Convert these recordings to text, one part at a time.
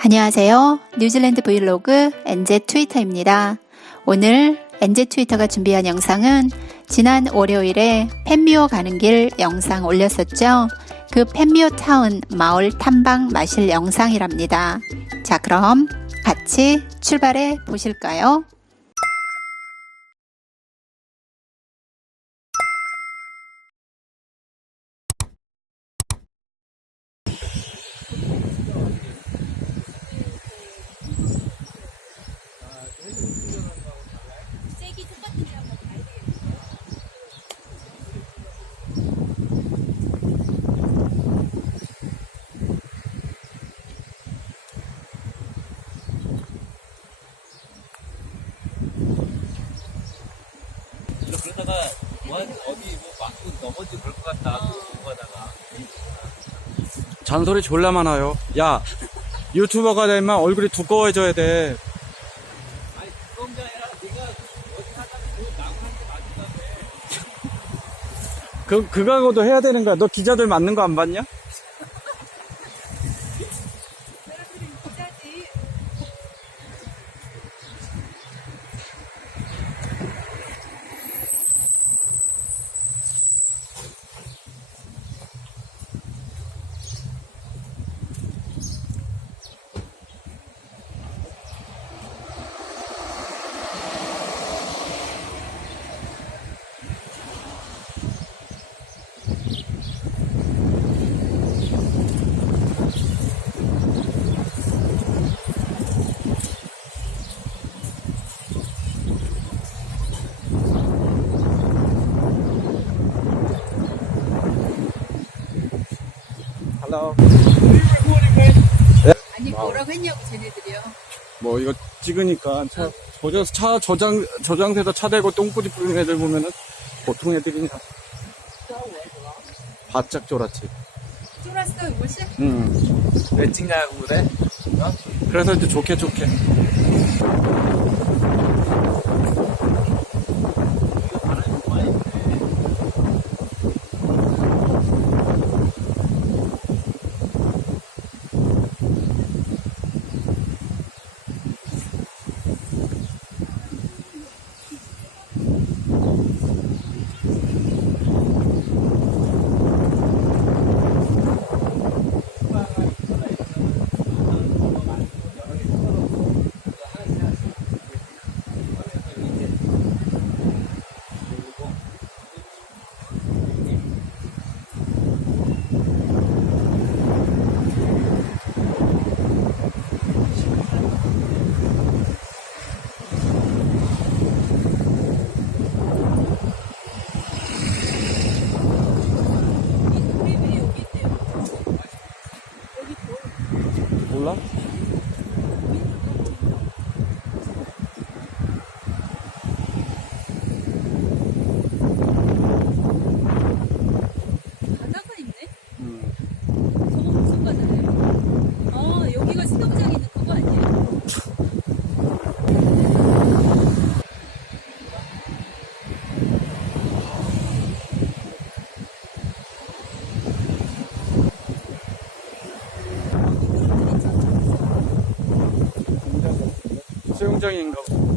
안녕하세요. 뉴질랜드 브이로그 엔제 트위터입니다. 오늘 엔제 트위터가 준비한 영상은 지난 월요일에 펜미오 가는 길 영상 올렸었죠. 그 펜미오 타운 마을 탐방 마실 영상이랍니다. 자, 그럼 같이 출발해 보실까요? 그러다가 뭐 어디 뭐 맞고 넘 어지 그럴 것 같다. 보고 가다가. 잔소리 졸라 많아요. 야, 유튜버가 되면 얼굴이 두꺼워져야 돼. 아니 그건 게 아니라 네가 어디 가다가 그 나무 한테 맞은다며. 그, 그거하고도 해야 되는 거야. 너 기자들 맞는 거 안 봤냐? 할로. 아니, 뭐라고 했냐고, 쟤네들이요. 뭐 이거 찍으니까 차, 저장, 차 저장, 저장대에다 차 대고 똥꼬지 뿌리는 애들 보면은 보통 애들이냐. 바짝 졸았지. 쫄았어요, 옷이? 응. 왜 찍냐고 그래? 그래서 이제 좋게 좋게. 몰라? 바다가 있네? 음. 저거 무슨 바다예요? 어, 여기가 수영장 있는 그거 아니에요? 수영장인가 보다.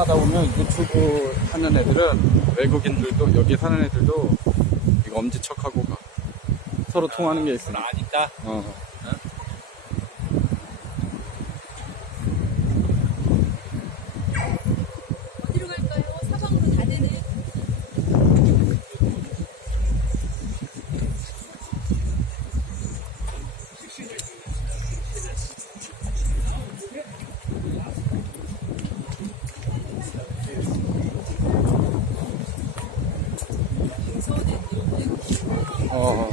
지나가다 보면 유튜브 하는 애들은 외국인들도 여기 사는 애들도 이거 엄지척하고 가. 서로 통하는 게 있으니까. 아니까. 어. 어디로 갈까요? 사방으로 다 되네. 어.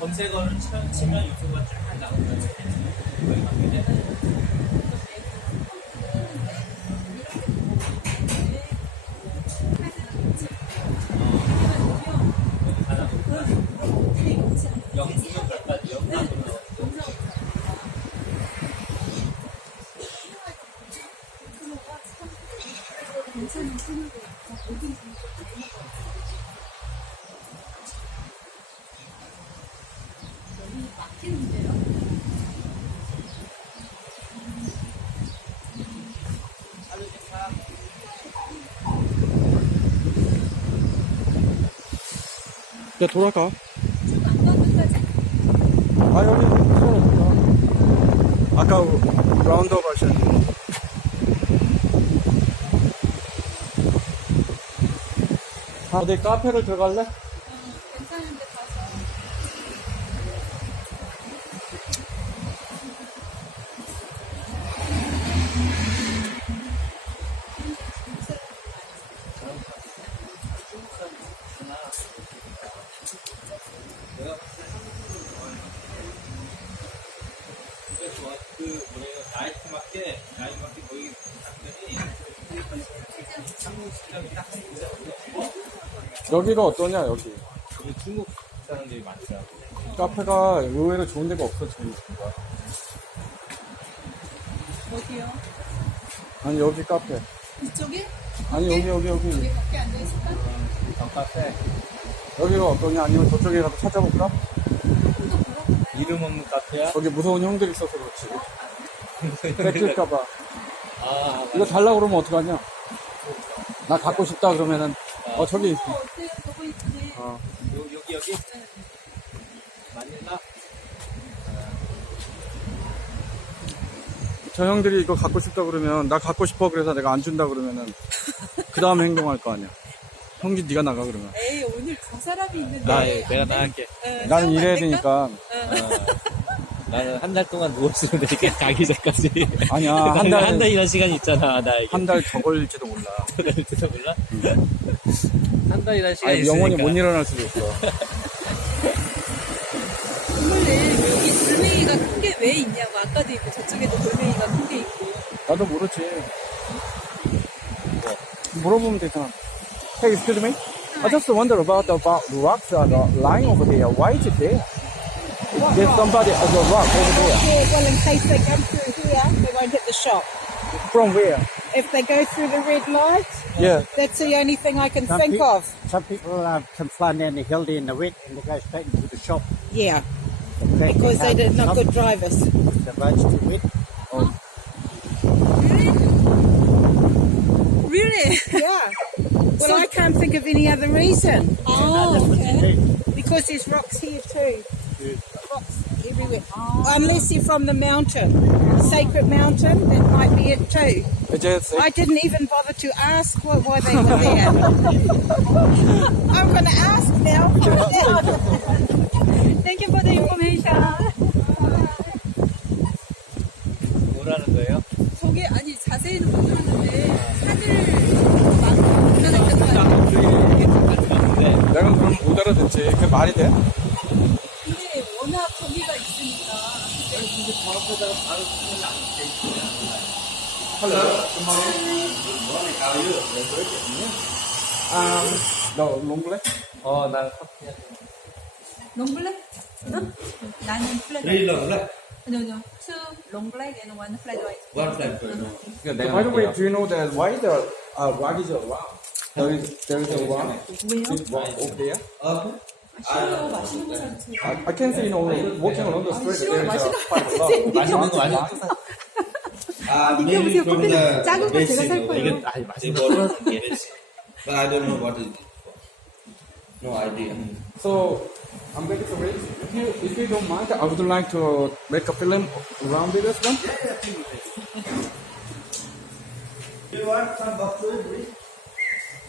검색어를 쳐- 치면 유튜브가 쫙 나오거든요. 거기 맞는데 영수증 걸까지 영상으로 야, 돌아가. 아, 여기 없다. 아까 라운드업 하셨는데. 어디 카페를 들어갈래? 괜찮은데 가서. 진짜 좋아. 그 뭐래요 나이트 마켓 나이트 마켓 거기 갔더니 한국 식당이 딱 있어요. 여기가 어떠냐, 여기. 중국 사람들이 많더라고. 카페가 의외로 좋은 데가 없어, 지금. 어디요? 아니, 여기 카페. 이쪽에? 아니, 여기, 여기, 여기. 여기 밖에 앉아있을까? 덕카페 여기가 어떠냐? 아니면 저쪽에 가서 찾아볼까? 이름 없는 카페야? 거기 무서운 형들이 있어서 그렇지. 뺏길까봐. 아, 이거 달라고 그러면 어떡하냐? 나 갖고 싶다 그러면은, 어, 저기 있어. 어? 저거. 어. 여기 여기 여기 마닐라 저 형들이 이거 갖고 싶다 그러면, 나 갖고 싶어 그래서 내가 안 준다 그러면은, 그 다음에 행동할 거 아니야. 형지 네가 나가 그러면. 에이, 오늘 두 사람이 있는데. 나 내가 나갈게. 어, 나는 싸우면 일해야 안 될까? 되니까. 나는 한 달 동안 누웠으면 되게 가기 전까지. 아니야, 한 달, 한 달 이런 시간이 있잖아. 나 이게 한 달 더 걸릴지도 몰라. 될지도 몰라. 한 달 이런 시간이 아니, 영원히 있으니까. 못 일어날 수도 있어. 정말래 여기 돌멩이가 큰 게 왜 있냐고 아까도 있고 저쪽에도 돌멩이가 큰 게 있고 나도 모르지. 물어보면 되잖아. Hey, excuse me. I just wonder about the about the rocks uh, the lying over there. Why is it there? There's somebody at the rock over there. Yeah, well, in case they come through here, they won't hit the shop. From where? If they go through the red light, Yeah. that's the only thing I can Some think peop- of. Some people uh, can fly down the hill there in the wet and they go straight into the shop. Yeah, They because can't they're not good drivers. The road's too wet. Really? Really? Yeah. Well, I can't think of any other reason. Oh, okay. Because there's rocks here too. Rocks everywhere. Unless you're from the mountain, Sacred Mountain, that might be it too. 이제 세- I didn't even bother to ask what, why they were there. I'm going to ask now. Find out. Thank you for the information. 뭐라는 거예요? 저게 아니 자세히는 못 들었는데 산을 내가 그럼 못 알아듣지. 그게 말이 돼? 근데 워낙 거기가 있으니까 너 롱블랙? 어, 난 커피. 롱블랙? 나는 플랫 black, No, no. Two long black and one flat white. one flat white. By the way, do you know that why the uh, rock is around? There is there is a rock. This rock over there. Okay. 싫어요. 맛있는 거 사주세요. I, I can see, you know, walking along the street, there is a quite a lot. 맛있는 거 많이 없어. 아, maybe from the 작은 거 제가 살 거예요. 이게 아니 맛있는 거 But I don't know what is it for. No idea. So I'm very sorry. If you if you don't mind, I would like to make a film around with this one. Do you want some bok choy, please?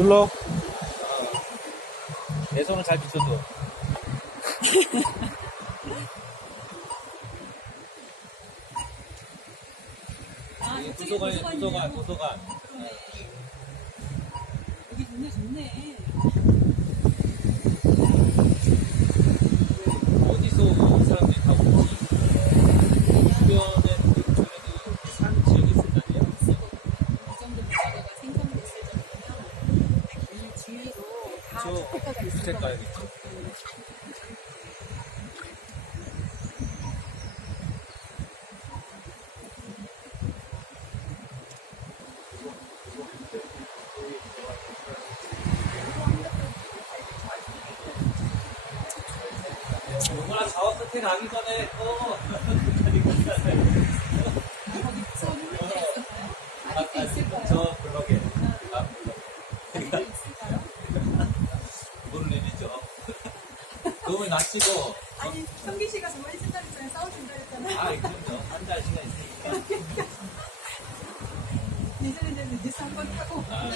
눌러. 내 손을 잘 비춰줘. 아, 저쪽에 도서관이 도서관, 도서관. 여기 좋네, 좋네. 어디서 사람들이 다 오지? 주변에 그쪽에도 산 지역이 있을 거 아니야? 이 정도 바다가 생성됐을 정도면 이 주위로 주택가 같아요. 여기 있죠. 영원아 자원 끝에 가기 전에 또 거기 저 있는 데 있었나요? 아직도 있을까요? 저 블럭에 아, 아직도 있을까요? 물 내리죠. 그러면 낮추고 아니, 성기 씨가 정말 일진다했잖아요 싸우신다 했잖아요. 아 그럼요 한 달 시간 있으니까 뉴질랜드는 뉴스 한번 타고. 아,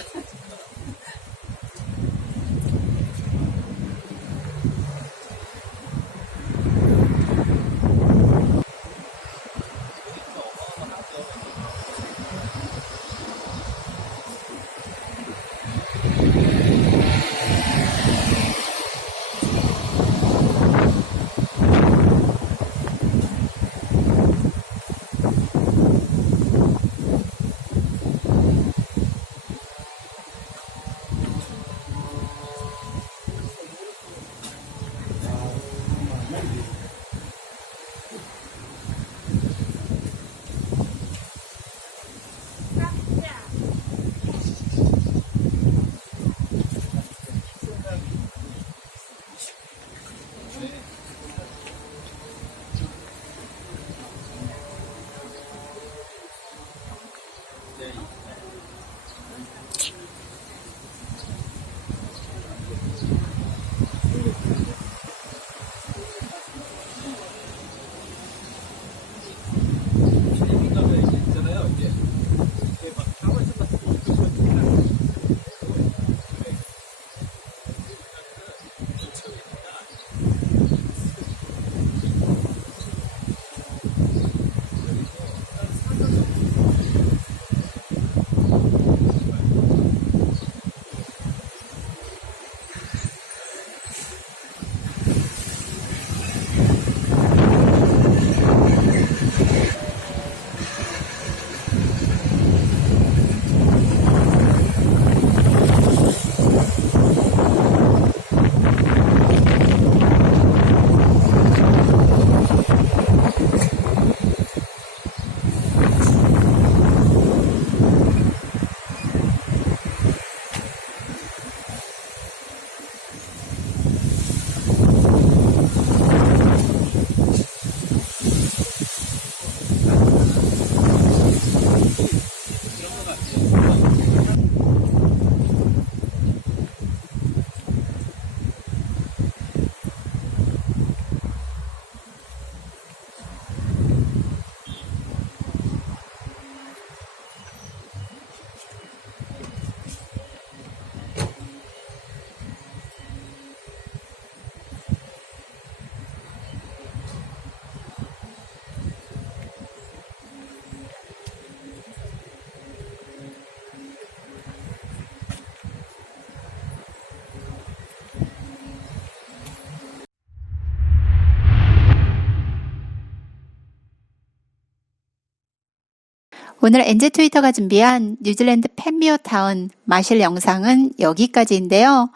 오늘 엔제 트위터가 준비한 뉴질랜드 팬미어 타운 마실 영상은 여기까지인데요.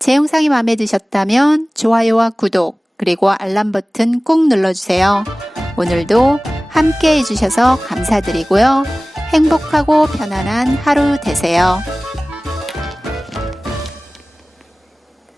제 영상이 마음에 드셨다면 좋아요와 구독, 그리고 알람 버튼 꾹 눌러주세요. 오늘도 함께 해주셔서 감사드리고요. 행복하고 편안한 하루 되세요.